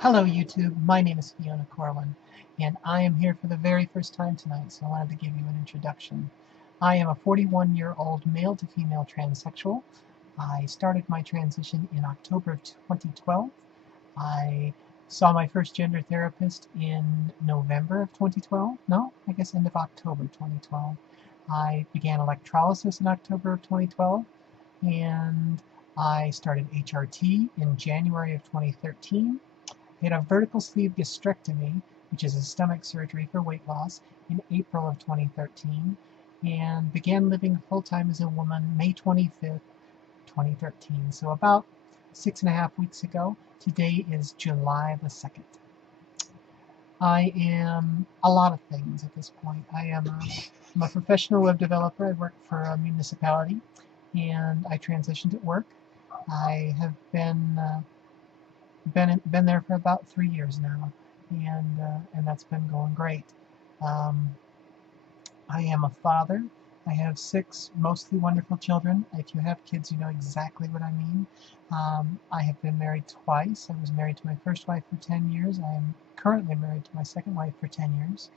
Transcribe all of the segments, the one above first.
Hello YouTube, my name is Fiona Corwin, and I am here for the very first time tonight, so I wanted to give you an introduction. I am a 41-year-old male to female transsexual. I started my transition in October of 2012. I saw my first gender therapist in November of 2012. No, I guess end of October 2012. I began electrolysis in October of 2012, and I started HRT in January of 2013. I had a vertical sleeve gastrectomy, which is a stomach surgery for weight loss, in April of 2013, and began living full-time as a woman May 25th, 2013. So about 6.5 weeks ago. Today is July the 2nd. I am a lot of things at this point. I'm a professional web developer. I work for a municipality, and I transitioned at work. I have been there for about 3 years now, and that's been going great. Um, I am a father. I have 6 mostly wonderful children. If you have kids, you know exactly what I mean. I have been married twice. I was married to my first wife for 10 years. I am currently married to my second wife for 10 years.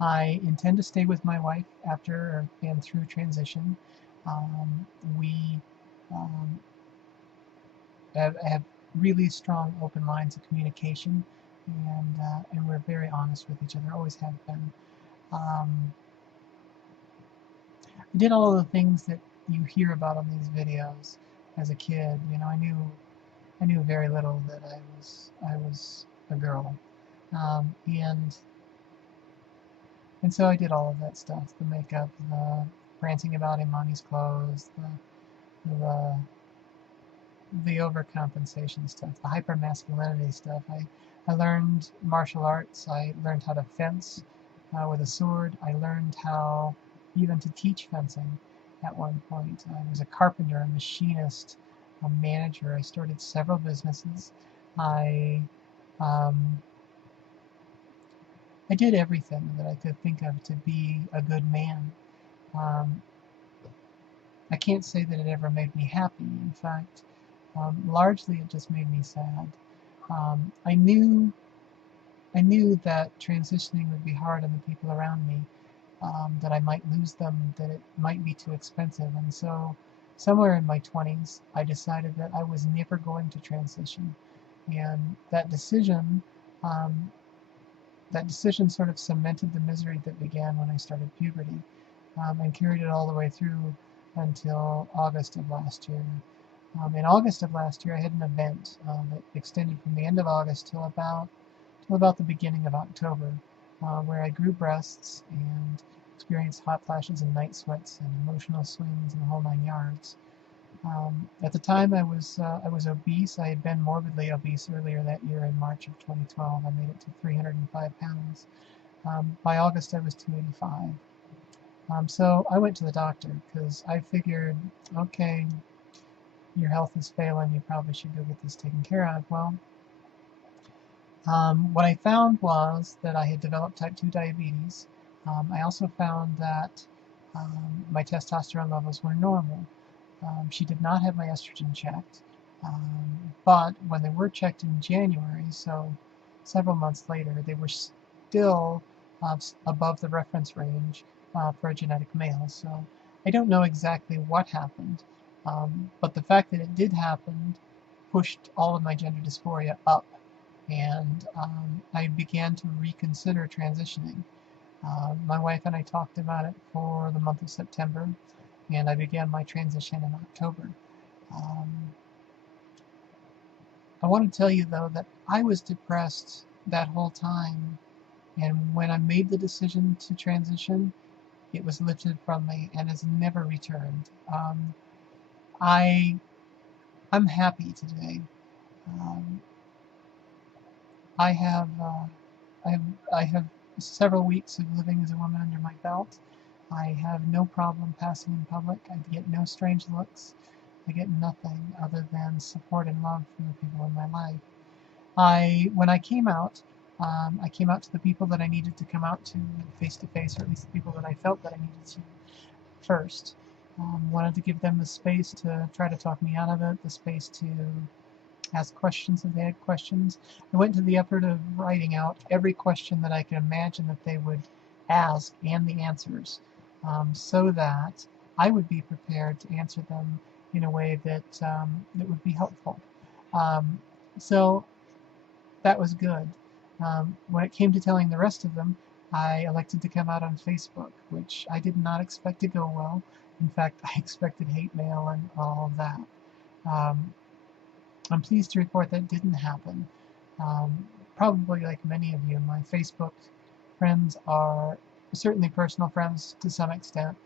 I intend to stay with my wife after and through transition. We um, have really strong open lines of communication, and we're very honest with each other, always have been. Um, I did all of the things that you hear about on these videos as a kid. You know, I knew very little that I was a girl, and so I did all of that stuff: the makeup, the ranting about in mommy's clothes, the the overcompensation stuff, the hypermasculinity stuff. I learned martial arts. I learned how to fence with a sword. I learned how even to teach fencing at one point. I was a carpenter, a machinist, a manager. I started several businesses. I um, I did everything that I could think of to be a good man. Um, I can't say that it ever made me happy. In fact, largely it just made me sad. Um, I knew I knew that transitioning would be hard on the people around me, that I might lose them, that it might be too expensive, and so somewhere in my 20s, I decided that I was never going to transition, and um, that decision sort of cemented the misery that began when I started puberty, and carried it all the way through until August of last year. In August of last year, I had an event that extended from the end of August till about the beginning of October, where I grew breasts and experienced hot flashes and night sweats and emotional swings and the whole 9 yards. At the time, I was obese. I had been morbidly obese earlier that year in March of 2012. I made it to 305 pounds. By August, I was 285. So I went to the doctor because I figured, okay, your health is failing. You probably should go get this taken care of. Well, what I found was that I had developed type 2 diabetes. I also found that my testosterone levels were normal. She did not have my estrogen checked, but when they were checked in January, so several months later, they were still above the reference range for a genetic male. So I don't know exactly what happened, but the fact that it did happen pushed all of my gender dysphoria up, and I began to reconsider transitioning. My wife and I talked about it for the month of September, and I began my transition in October. Um, I want to tell you, though, that I was depressed that whole time, and when I made the decision to transition, it was lifted from me and has never returned. I I'm happy today. Um, I have I have I have several weeks of living as a woman under my belt. I have no problem passing in public. I get no strange looks. I get nothing other than support and love from the people in my life. When I came out to the people that I needed to come out to face, or at least the people that I felt that I needed to first. Wanted to give them the space to try to talk me out of it, the space to ask questions if they had questions. I went to the effort of writing out every question that I could imagine that they would ask and the answers, so that I would be prepared to answer them in a way that would be helpful. Um, so that was good. When it came to telling the rest of them, I elected to come out on Facebook, which I did not expect to go well. In fact, I expected hate mail and all of that. Um, I'm pleased to report that didn't happen. Probably like many of you, my Facebook friends are certainly personal friends to some extent,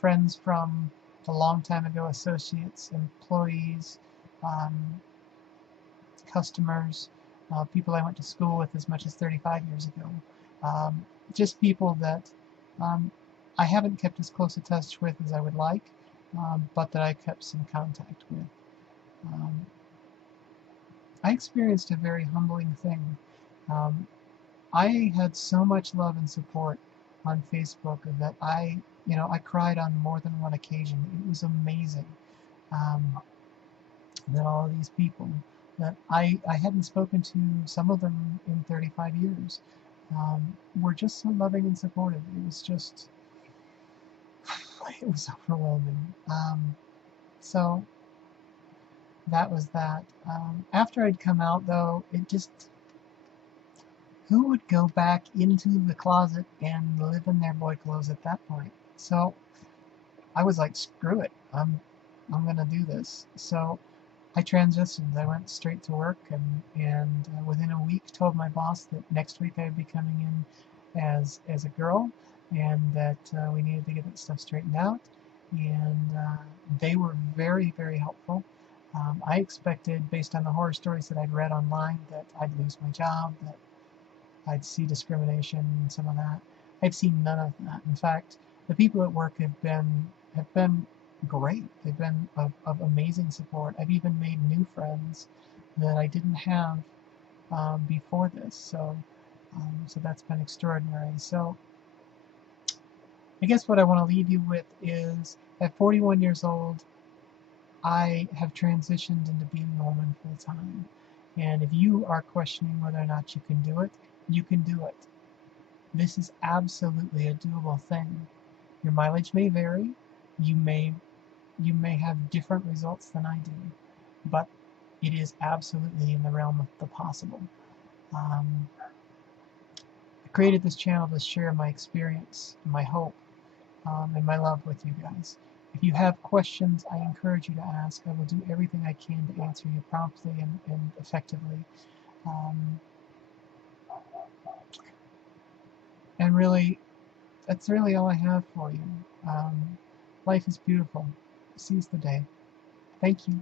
friends from a long time ago, associates, employees, um, customers, people I went to school with as much as 35 years ago. Just people that um, I haven't kept as close a touch with as I would like, but that I kept some contact with. Um, I experienced a very humbling thing. Um, I had so much love and support on Facebook that I cried on more than one occasion. It was amazing. Um, that all of these people that I hadn't spoken to, some of them in 35 years, were just so loving and supportive. It was just, it was overwhelming. So that was that. After I'd come out, though, it just, who would go back into the closet and live in their boy clothes at that point? So I was like, screw it. I'm gonna do this. So I transitioned. I went straight to work, and within a week told my boss that next week I'd be coming in as a girl, and that we needed to get that stuff straightened out. And they were very, very helpful. I expected, based on the horror stories that I'd read online, that I'd lose my job, that I'd see discrimination and some of that. I've seen none of that. In fact, the people at work have been great. They've been of amazing support. I've even made new friends that I didn't have before this. So that's been extraordinary. So I guess what I want to leave you with is, at 41 years old, I have transitioned into being a woman full time. And if you are questioning whether or not you can do it, you can do it. This is absolutely a doable thing. Your mileage may vary. You may have different results than I do, but it is absolutely in the realm of the possible. I created this channel to share my experience, my hope, and my love with you guys. If you have questions, I encourage you to ask. I will do everything I can to answer you promptly and effectively. And really, that's really all I have for you. Life is beautiful. Seize the day. Thank you.